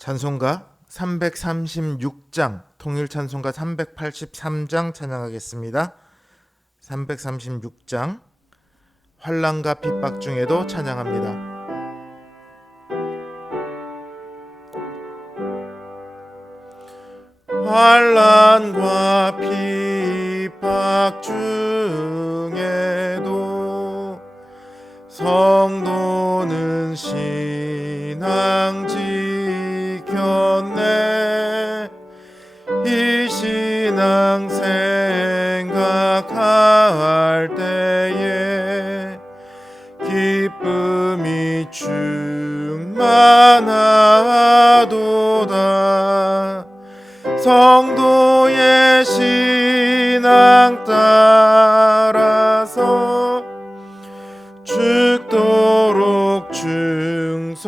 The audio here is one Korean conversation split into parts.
찬송가 336장, 통일찬송가 383장 찬양하겠습니다. 336장, 환난과 핍박 중에도 찬양합니다. 환난과 핍박 중에도 성도는 신앙 지켰네. 이 신앙 생각할 때에 기쁨이 충만하도다. 성도의 신앙 따라서 죽도록 충성하겠네.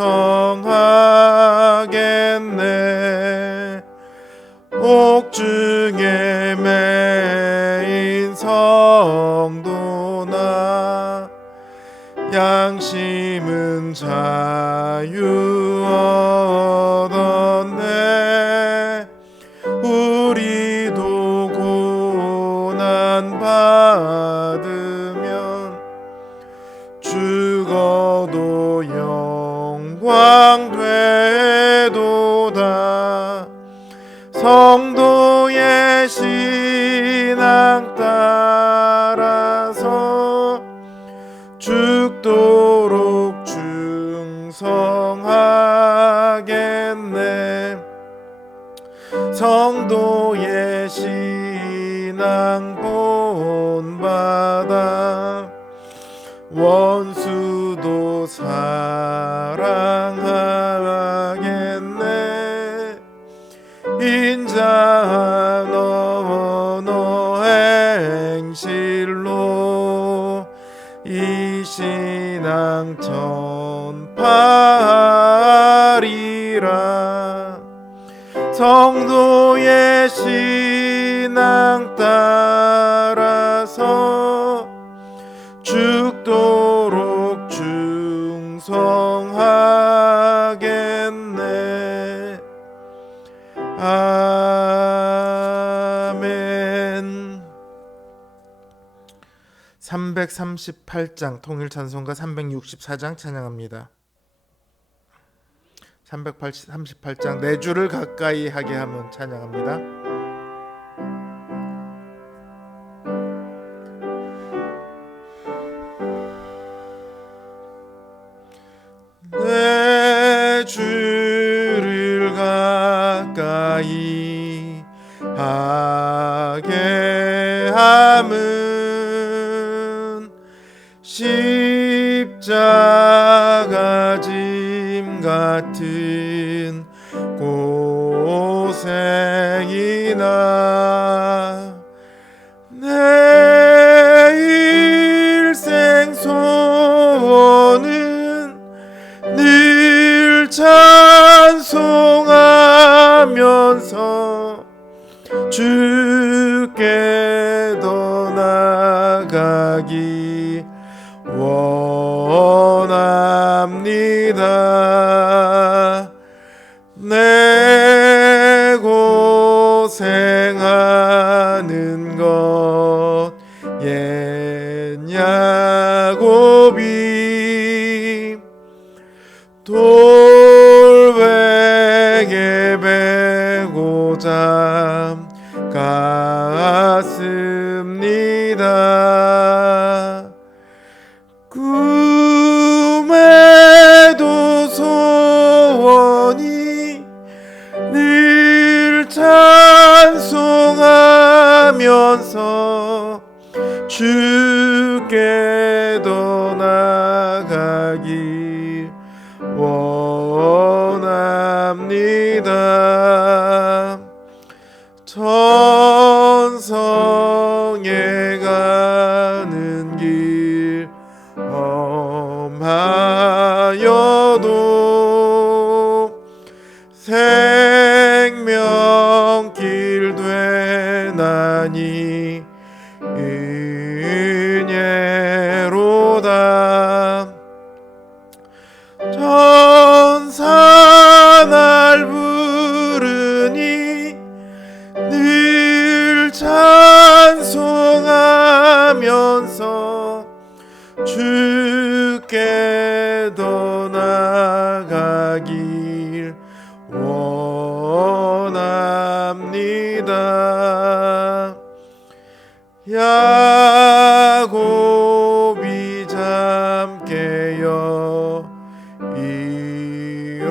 옥중에 매인 성도나 양심은 자유 얻었네. 우리도 고난 받으면 죽어도 영광 되도다. 성도의 신앙 따라서 죽도록 충성하겠네. 성도의 신앙 본받아 원수도 사랑하겠네. 인자한 언어 행실로 이 신앙 전파하리라. 성도의 신앙 따라서 죽도록 충성하겠네. 아멘. 338장, 통일찬송가 364장 찬양합니다. 338장, 내 주를 가까이 하게 함은 찬양합니다. 내 주를 가까이 하게 함은 십자가 짐 같은 고생이나 내 일생 소원은 늘 찬송하면서 주께 더 나아가기 원합니다. 내 고생하는 것 옛 야곱이 돌베개 베고 잠갔습니다. 꿈에도 소원이 늘 찬송하면서 주께 더 나아가기 원합니다. 천성에 가는 길 험하여도 생명길 되나니 은혜로다. 천사 날 주께도 나가길 원합니다. 야곱이 잠깨어 일어난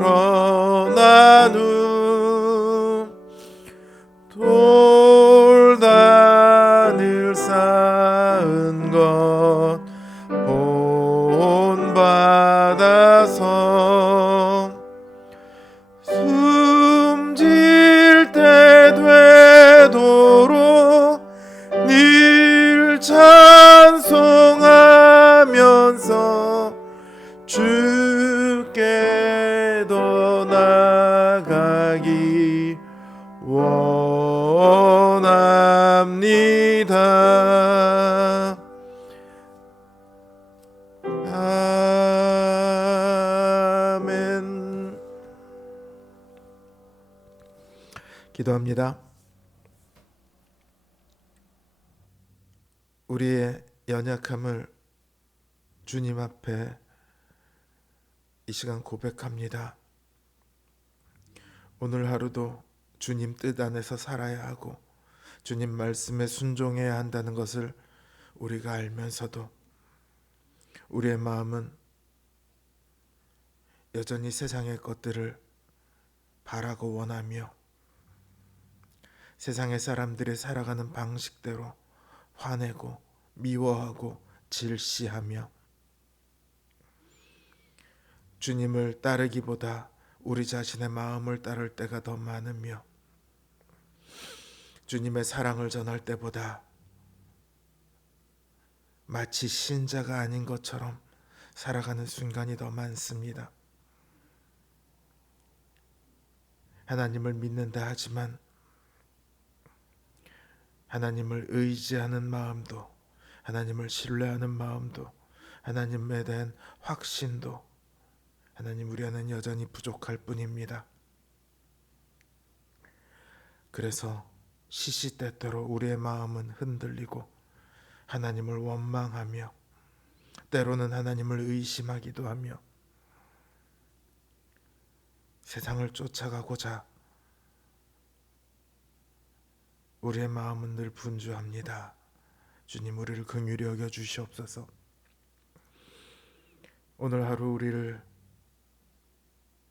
후 돌단을 쌓은 것 본받아서 숨질 때 되도록 늘 찬송하면서 주께도 나가기 원합니다. 아멘. 기도합니다. 우리의 연약함을 주님 앞에 이 시간 고백합니다. 오늘 하루도 주님 뜻 안에서 살아야 하고 주님 말씀에 순종해야 한다는 것을 우리가 알면서도 우리의 마음은 여전히 세상의 것들을 바라고 원하며 세상의 사람들이 살아가는 방식대로 화내고 미워하고 질시하며 주님을 따르기보다 우리 자신의 마음을 따를 때가 더 많으며 주님의 사랑을 전할 때보다 마치 신자가 아닌 것처럼 살아가는 순간이 더 많습니다. 하나님을 믿는다 하지만 하나님을 의지하는 마음도, 하나님을 신뢰하는 마음도, 하나님에 대한 확신도 하나님 우리 안은 여전히 부족할 뿐입니다. 그래서 시시때때로 우리의 마음은 흔들리고 하나님을 원망하며 때로는 하나님을 의심하기도 하며 세상을 쫓아가고자 우리의 마음은 늘 분주합니다. 주님 우리를 긍휼히 여겨 주시옵소서. 오늘 하루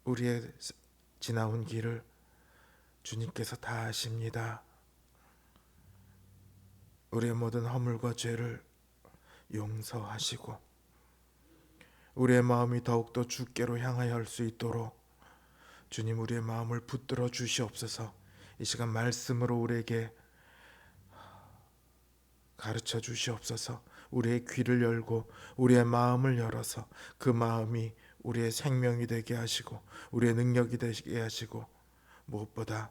우리의 지나온 길을 주님께서 다 아십니다. 우리의 모든 허물과 죄를 용서하시고 우리의 마음이 더욱더 주께로 향하여 할 수 있도록 주님 우리의 마음을 붙들어 주시옵소서. 이 시간 말씀으로 우리에게 가르쳐 주시옵소서. 우리의 귀를 열고 우리의 마음을 열어서 그 마음이 우리의 생명이 되게 하시고 우리의 능력이 되게 하시고 무엇보다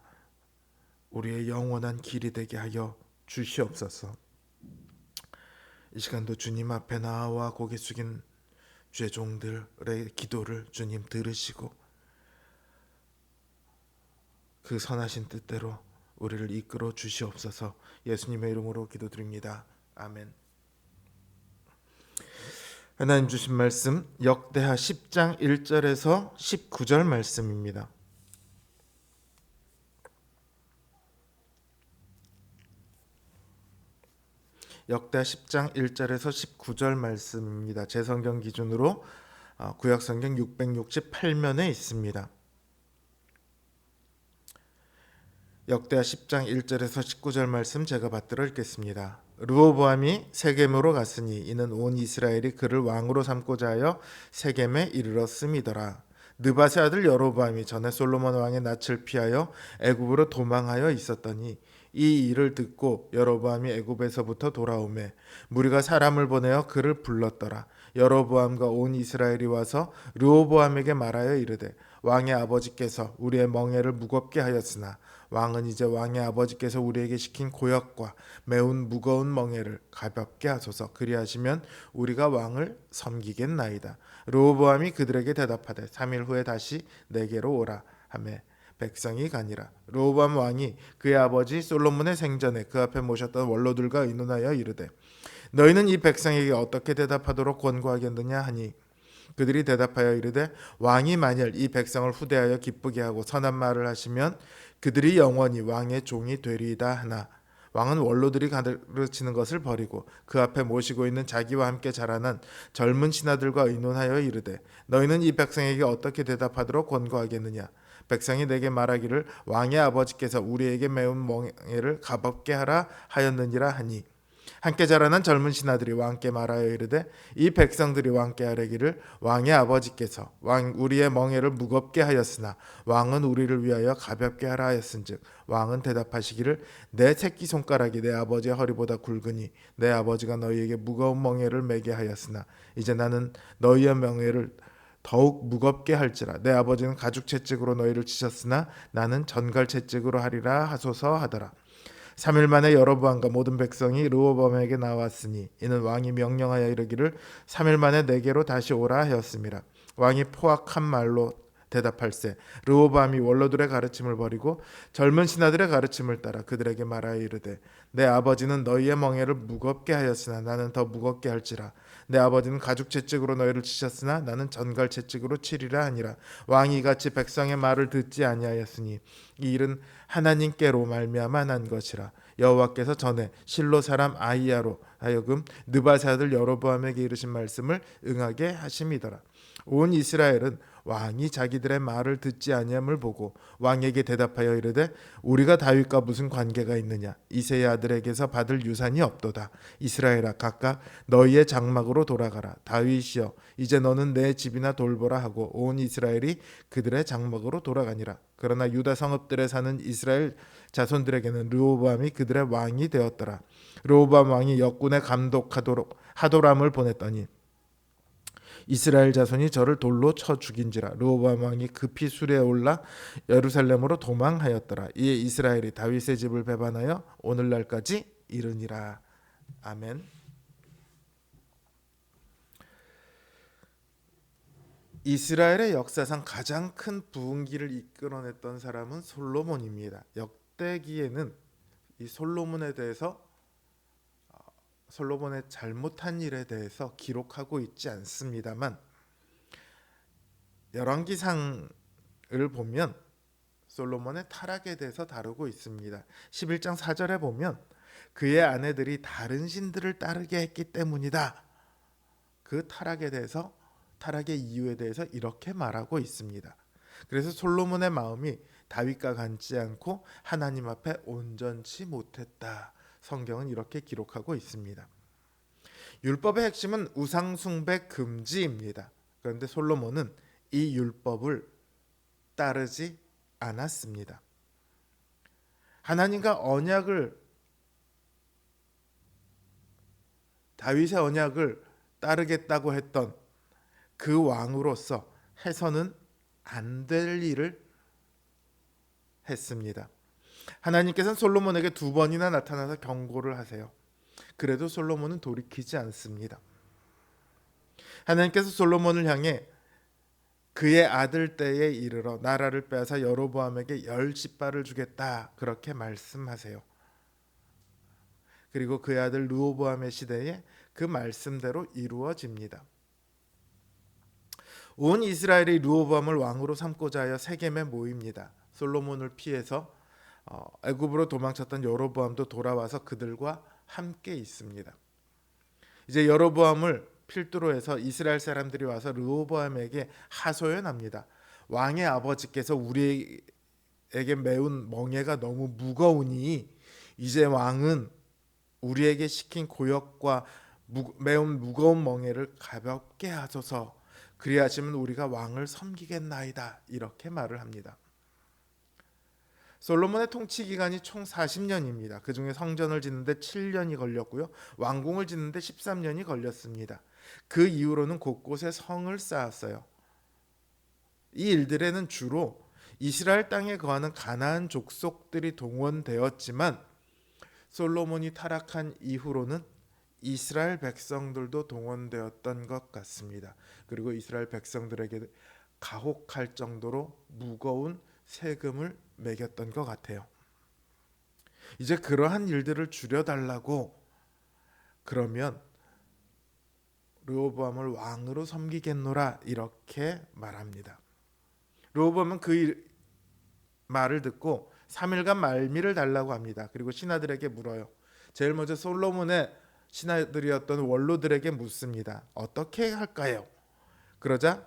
우리의 영원한 길이 되게 하여 주시옵소서. 이 시간도 주님 앞에 나와 고개 숙인 죄종들의 기도를 주님 들으시고 그 선하신 뜻대로 우리를 이끌어 주시옵소서. 예수님의 이름으로 기도드립니다. 아멘. 하나님 주신 말씀 역대하 10장 1절에서 19절 말씀입니다. 역대하 10장 1절에서 19절 말씀입니다. 제 성경 기준으로 구약 성경 668면에 있습니다. 역대하 10장 1절에서 19절 말씀 제가 받들어 읽겠습니다. 르호보암이 세겜으로 갔으니 이는 온 이스라엘이 그를 왕으로 삼고자 하여 세겜에 이르렀음이더라. 느밧의 아들 여로보암이 전에 솔로몬 왕의 낯을 피하여 애굽으로 도망하여 있었더니 이 일을 듣고 여로보암이 애굽에서부터 돌아오매 무리가 사람을 보내어 그를 불렀더라. 여로보암과 온 이스라엘이 와서 르호보암에게 말하여 이르되 왕의 아버지께서 우리의 멍에를 무겁게 하였으나 왕은 이제 왕의 아버지께서 우리에게 시킨 고역과 매운 무거운 멍에를 가볍게 하소서. 그리하시면 우리가 왕을 섬기겠나이다. 르호보암이 그들에게 대답하되 3일 후에 다시 내게로 오라 하매 백성이 가니라. 르호보암 왕이 그의 아버지 솔로몬의 생전에 그 앞에 모셨던 원로들과 의논하여 이르되 너희는 이 백성에게 어떻게 대답하도록 권고하겠느냐 하니 그들이 대답하여 이르되 왕이 만일 이 백성을 후대하여 기쁘게 하고 선한 말을 하시면 그들이 영원히 왕의 종이 되리이다 하나 왕은 원로들이 가르치는 것을 버리고 그 앞에 모시고 있는 자기와 함께 자라난 젊은 신하들과 의논하여 이르되 너희는 이 백성에게 어떻게 대답하도록 권고하겠느냐. 백성이 내게 말하기를 왕의 아버지께서 우리에게 매운 멍에를 가볍게 하라 하였느니라 하니 함께 자라난 젊은 신하들이 왕께 말하여 이르되 이 백성들이 왕께 아뢰기를 왕의 아버지께서 우리의 멍에를 무겁게 하였으나 왕은 우리를 위하여 가볍게 하라 하였은즉 왕은 대답하시기를 내 새끼손가락이 내 아버지의 허리보다 굵으니 내 아버지가 너희에게 무거운 멍에를 매게 하였으나 이제 나는 너희의 멍에를 더욱 무겁게 할지라. 내 아버지는 가죽 채찍으로 너희를 치셨으나 나는 전갈 채찍으로 하리라 하소서 하더라. 3일 만에 여로보암과 모든 백성이 르호보암에게 나왔으니 이는 왕이 명령하여 이르기를 3일 만에 내게로 다시 오라 하였습니다. 왕이 포악한 말로 대답할세 르호보암이 원로들의 가르침을 버리고 젊은 신하들의 가르침을 따라 그들에게 말하여 이르되 내 아버지는 너희의 멍에를 무겁게 하였으나 나는 더 무겁게 할지라. 내 아버지는 가죽 채찍으로 너희를 치셨으나 나는 전갈 채찍으로 치리라 하니라. 왕이 이같이 백성의 말을 듣지 아니하였으니 이 일은 하나님께로 말미암아 난 것이라. 여호와께서 전에 실로 사람 아히야로 하여금 느밧의 아들 여로보암에게 이르신 말씀을 응하게 하심이더라. 온 이스라엘은 왕이 자기들의 말을 듣지 아니함을 보고 왕에게 대답하여 이르되 우리가 다윗과 무슨 관계가 있느냐. 이새의 아들에게서 받을 유산이 없도다. 이스라엘아 각각 너희의 장막으로 돌아가라. 다윗이여 이제 너는 내 집이나 돌보라 하고 온 이스라엘이 그들의 장막으로 돌아가니라. 그러나 유다 성읍들에 사는 이스라엘 자손들에게는 르호보암이 그들의 왕이 되었더라. 르호보암 왕이 역군에 감독하도록 하도람을 보냈더니 이스라엘 자손이 저를 돌로 쳐 죽인지라. 르호보암 왕이 급히 수레에 올라 예루살렘으로 도망하였더라. 이에 이스라엘이 다윗의 집을 배반하여 오늘날까지 이르니라. 아멘. 이스라엘의 역사상 가장 큰 부흥기를 이끌어냈던 사람은 솔로몬입니다. 역대기에는 이 솔로몬에 대해서 솔로몬의 잘못한 일에 대해서 기록하고 있지 않습니다만 열왕기상을 보면 솔로몬의 타락에 대해서 다루고 있습니다. 11장 4절에 보면 그의 아내들이 다른 신들을 따르게 했기 때문이다. 그 타락의 이유에 대해서 이렇게 말하고 있습니다. 그래서 솔로몬의 마음이 다윗과 같지 않고 하나님 앞에 온전치 못했다. 성경은 이렇게 기록하고 있습니다. 율법의 핵심은 우상 숭배 금지입니다. 그런데 솔로몬은 이 율법을 따르지 않았습니다. 하나님과 다윗의 언약을 따르겠다고 했던 그 왕으로서 해서는 안 될 일을 했습니다. 하나님께서는 솔로몬에게 2번이나 나타나서 경고를 하세요. 그래도 솔로몬은 돌이키지 않습니다. 하나님께서 솔로몬을 향해 그의 아들 때에 이르러 나라를 빼앗아 여로보암에게 10지파를 주겠다 그렇게 말씀하세요. 그리고 그의 아들 르호보암의 시대에 그 말씀대로 이루어집니다. 온 이스라엘이 르호보암을 왕으로 삼고자 하여 세겜에 모입니다. 솔로몬을 피해서 애굽으로 도망쳤던 여로보암도 돌아와서 그들과 함께 있습니다. 이제 여로보암을 필두로 해서 이스라엘 사람들이 와서 르호보암에게 하소연합니다. 왕의 아버지께서 우리에게 매운 멍에가 너무 무거우니 이제 왕은 우리에게 시킨 고역과 매운 무거운 멍에를 가볍게 하소서. 그리하시면 우리가 왕을 섬기겠나이다. 이렇게 말을 합니다. 솔로몬의 통치 기간이 총 40년입니다. 그중에 성전을 짓는데 7년이 걸렸고요. 왕궁을 짓는데 13년이 걸렸습니다. 그 이후로는 곳곳에 성을 쌓았어요. 이 일들에는 주로 이스라엘 땅에 거하는 가나안 족속들이 동원되었지만 솔로몬이 타락한 이후로는 이스라엘 백성들도 동원되었던 것 같습니다. 그리고 이스라엘 백성들에게 가혹할 정도로 무거운 세금을 매겼던 것 같아요. 이제 그러한 일들을 줄여달라고 그러면 르호보암을 왕으로 섬기겠노라 이렇게 말합니다. 르호보암은 그 말을 듣고 3일간 말미를 달라고 합니다. 그리고 신하들에게 물어요. 제일 먼저 솔로몬의 신하들이었던 원로들에게 묻습니다. 어떻게 할까요? 그러자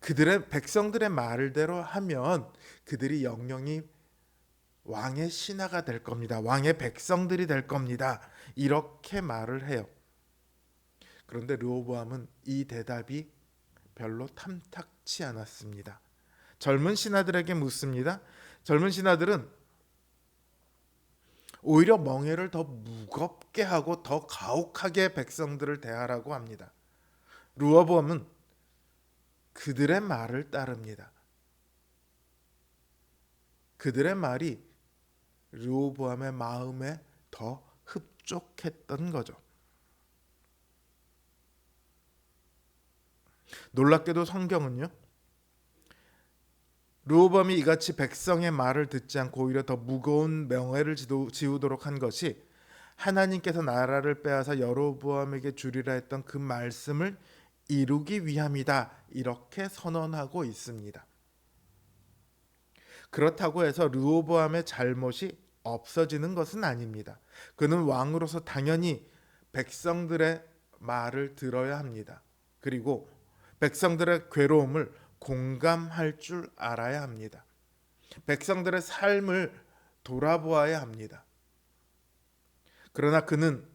그들의 백성들의 말대로 하면 그들이 영영이 왕의 신하가 될 겁니다. 왕의 백성들이 될 겁니다. 이렇게 말을 해요. 그런데 르호보암은 이 대답이 별로 탐탁치 않았습니다. 젊은 신하들에게 묻습니다. 젊은 신하들은 오히려 멍에를 더 무겁게 하고 더 가혹하게 백성들을 대하라고 합니다. 르호보암은 그들의 말을 따릅니다. 그들의 말이 르호보암의 마음에 더 흡족했던 거죠. 놀랍게도 성경은요, 르호보암이 이같이 백성의 말을 듣지 않고 오히려 더 무거운 명예를 지우도록 한 것이 하나님께서 나라를 빼앗아 여로보암에게 주리라 했던 그 말씀을 이루기 위함이다 이렇게 선언하고 있습니다. 그렇다고 해서 르호보암의 잘못이 없어지는 것은 아닙니다. 그는 왕으로서 당연히 백성들의 말을 들어야 합니다. 그리고 백성들의 괴로움을 공감할 줄 알아야 합니다. 백성들의 삶을 돌아보아야 합니다. 그러나 그는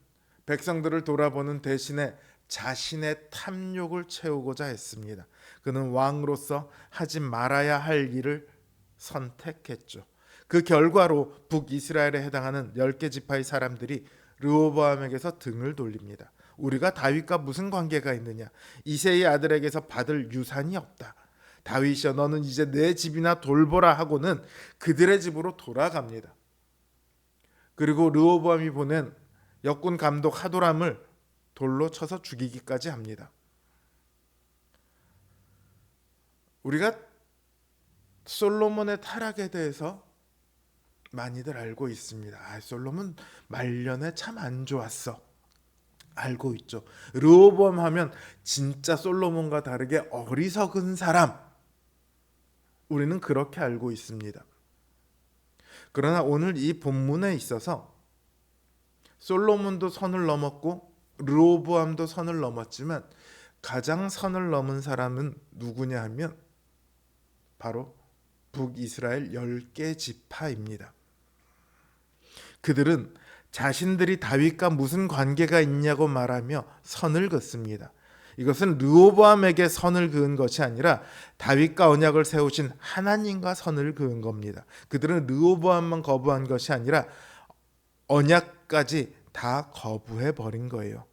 백성들을 돌아보는 대신에 자신의 탐욕을 채우고자 했습니다. 그는 왕으로서 하지 말아야 할 일을 선택했죠. 그 결과로 북이스라엘에 해당하는 10개 지파의 사람들이 르호보암에게서 등을 돌립니다. 우리가 다윗과 무슨 관계가 있느냐? 이새의 아들에게서 받을 유산이 없다. 다윗이여 너는 이제 내 집이나 돌보라 하고는 그들의 집으로 돌아갑니다. 그리고 르호보암이 보낸 역군 감독 하도람을 돌로 쳐서 죽이기까지 합니다. 우리가 솔로몬의 타락에 대해서 많이들 알고 있습니다. 솔로몬 말년에 참 안 좋았어. 알고 있죠. 르호보암 하면 진짜 솔로몬과 다르게 어리석은 사람. 우리는 그렇게 알고 있습니다. 그러나 오늘 이 본문에 있어서 솔로몬도 선을 넘었고 르호보암도 선을 넘었지만 가장 선을 넘은 사람은 누구냐 하면 바로 북이스라엘 10개 지파입니다. 그들은 자신들이 다윗과 무슨 관계가 있냐고 말하며 선을 긋습니다. 이것은 르호보암에게 선을 그은 것이 아니라 다윗과 언약을 세우신 하나님과 선을 그은 겁니다. 그들은 르호보암만 거부한 것이 아니라 언약까지 다 거부해 버린 거예요.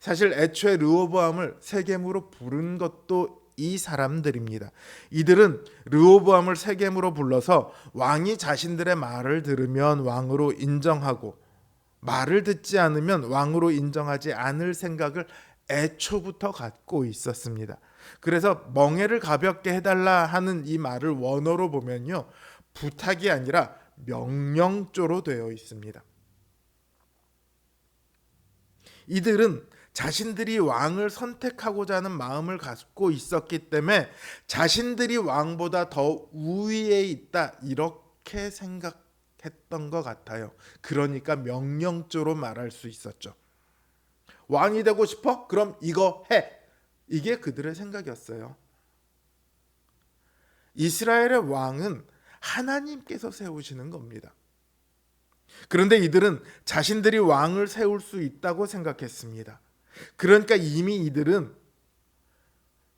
사실 애초에 르호보암을 세겜으로 부른 것도 이 사람들입니다. 이들은 르호보암을 세겜으로 불러서 왕이 자신들의 말을 들으면 왕으로 인정하고 말을 듣지 않으면 왕으로 인정하지 않을 생각을 애초부터 갖고 있었습니다. 그래서 멍에를 가볍게 해달라 하는 이 말을 원어로 보면요, 부탁이 아니라 명령조로 되어 있습니다. 이들은 자신들이 왕을 선택하고자 하는 마음을 갖고 있었기 때문에 자신들이 왕보다 더 우위에 있다 이렇게 생각했던 것 같아요. 그러니까 명령조로 말할 수 있었죠. 왕이 되고 싶어? 그럼 이거 해. 이게 그들의 생각이었어요. 이스라엘의 왕은 하나님께서 세우시는 겁니다. 그런데 이들은 자신들이 왕을 세울 수 있다고 생각했습니다. 그러니까 이미 이들은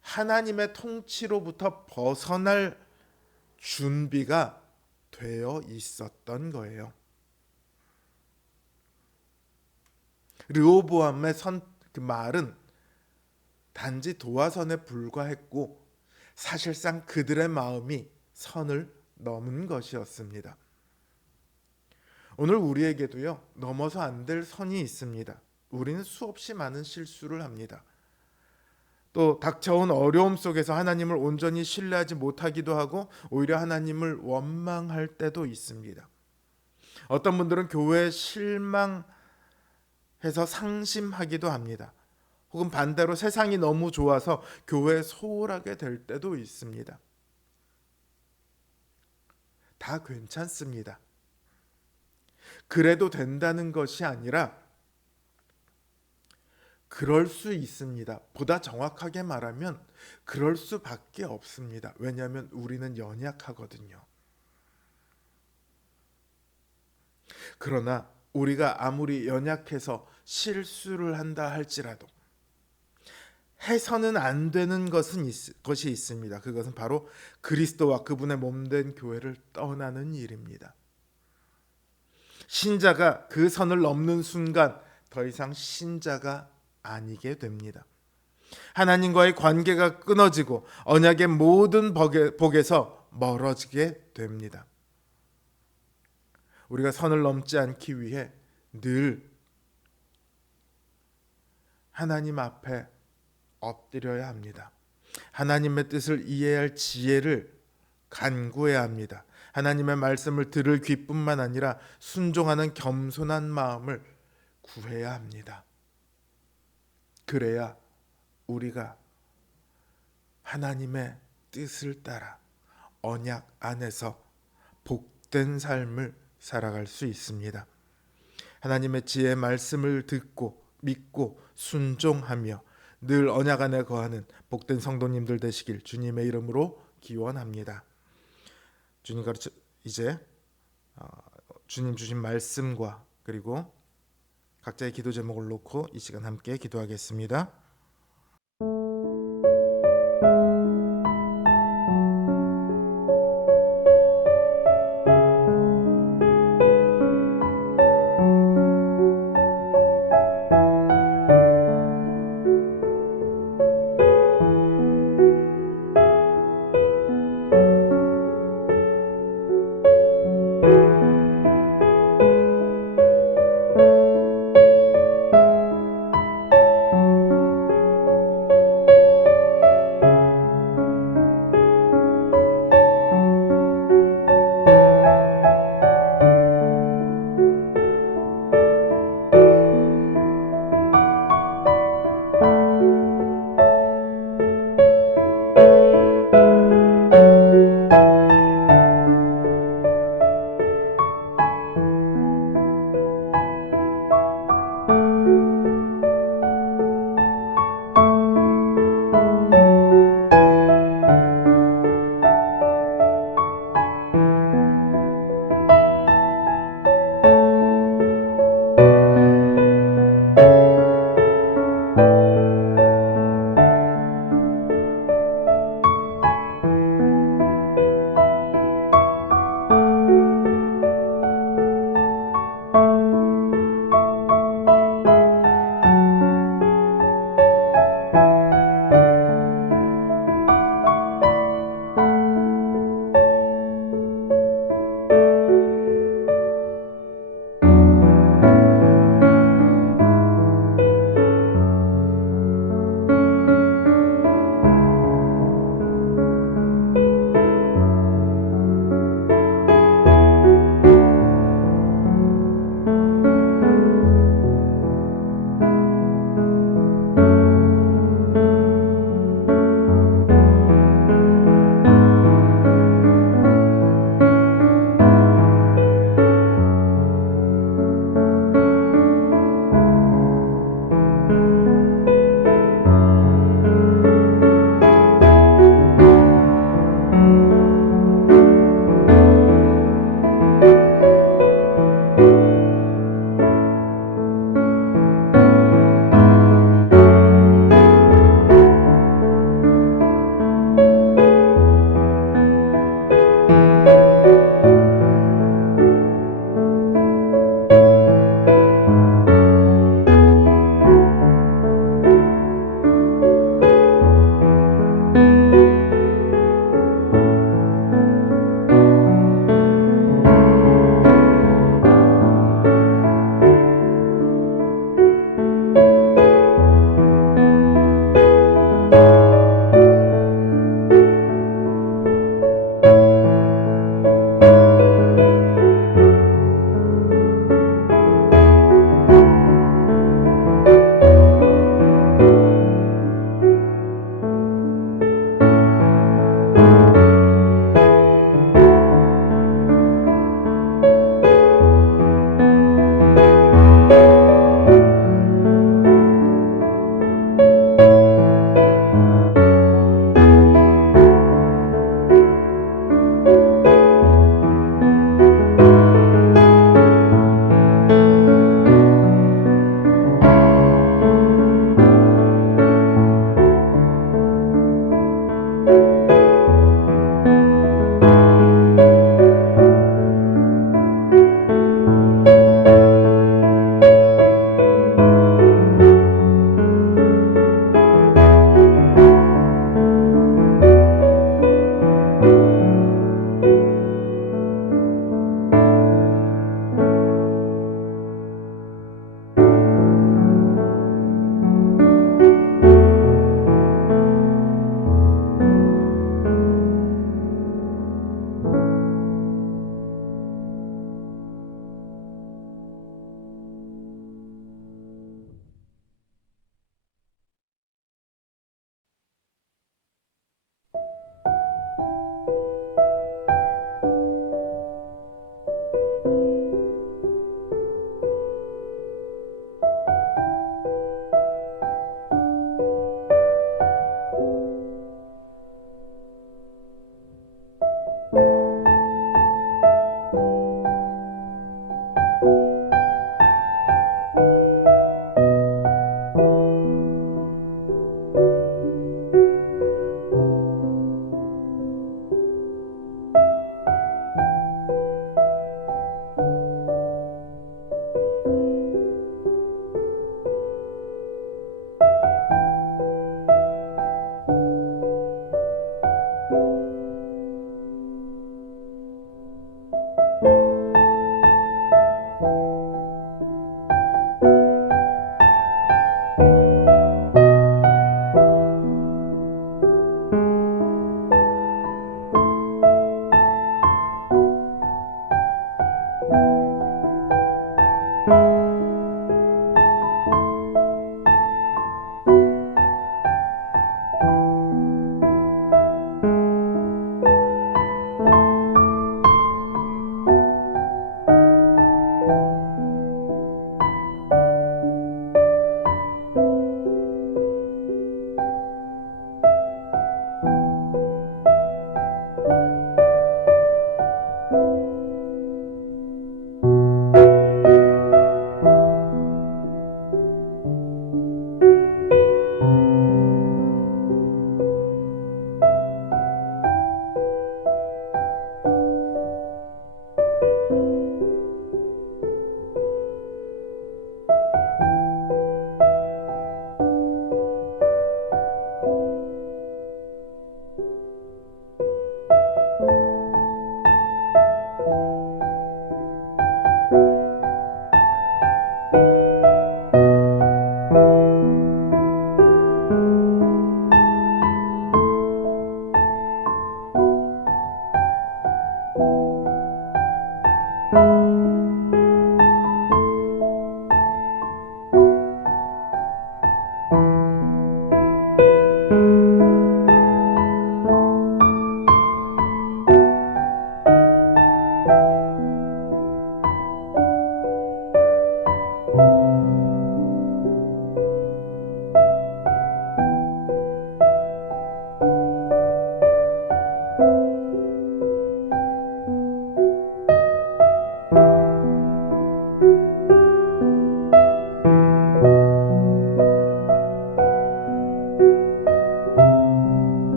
하나님의 통치로부터 벗어날 준비가 되어 있었던 거예요. 르호보암의 그 말은 단지 도화선에 불과했고 사실상 그들의 마음이 선을 넘은 것이었습니다. 오늘 우리에게도요, 넘어서 안 될 선이 있습니다. 우리는 수없이 많은 실수를 합니다. 또 닥쳐온 어려움 속에서 하나님을 온전히 신뢰하지 못하기도 하고 오히려 하나님을 원망할 때도 있습니다. 어떤 분들은 교회에 실망해서 해서 상심하기도 합니다. 혹은 반대로 세상이 너무 좋아서 교회에 소홀하게 될 때도 있습니다. 다 괜찮습니다. 그래도 된다는 것이 아니라 그럴 수 있습니다. 보다 정확하게 말하면 그럴 수밖에 없습니다. 왜냐하면 우리는 연약하거든요. 그러나 우리가 아무리 연약해서 실수를 한다 할지라도 해서는 안 되는 것이 있습니다. 그것은 바로 그리스도와 그분의 몸된 교회를 떠나는 일입니다. 신자가 그 선을 넘는 순간 더 이상 신자가 아니게 됩니다. 하나님과의 관계가 끊어지고 언약의 모든 복에서 멀어지게 됩니다. 우리가 선을 넘지 않기 위해 늘 하나님 앞에 엎드려야 합니다. 하나님의 뜻을 이해할 지혜를 간구해야 합니다. 하나님의 말씀을 들을 귀뿐만 아니라 순종하는 겸손한 마음을 구해야 합니다. 그래야 우리가 하나님의 뜻을 따라 언약 안에서 복된 삶을 살아갈 수 있습니다. 하나님의 지혜의 말씀을 듣고 믿고 순종하며 늘 언약 안에 거하는 복된 성도님들 되시길 주님의 이름으로 기원합니다. 주님 가르쳐 이제 주님 주신 말씀과 그리고 각자의 기도 제목을 놓고 이 시간 함께 기도하겠습니다.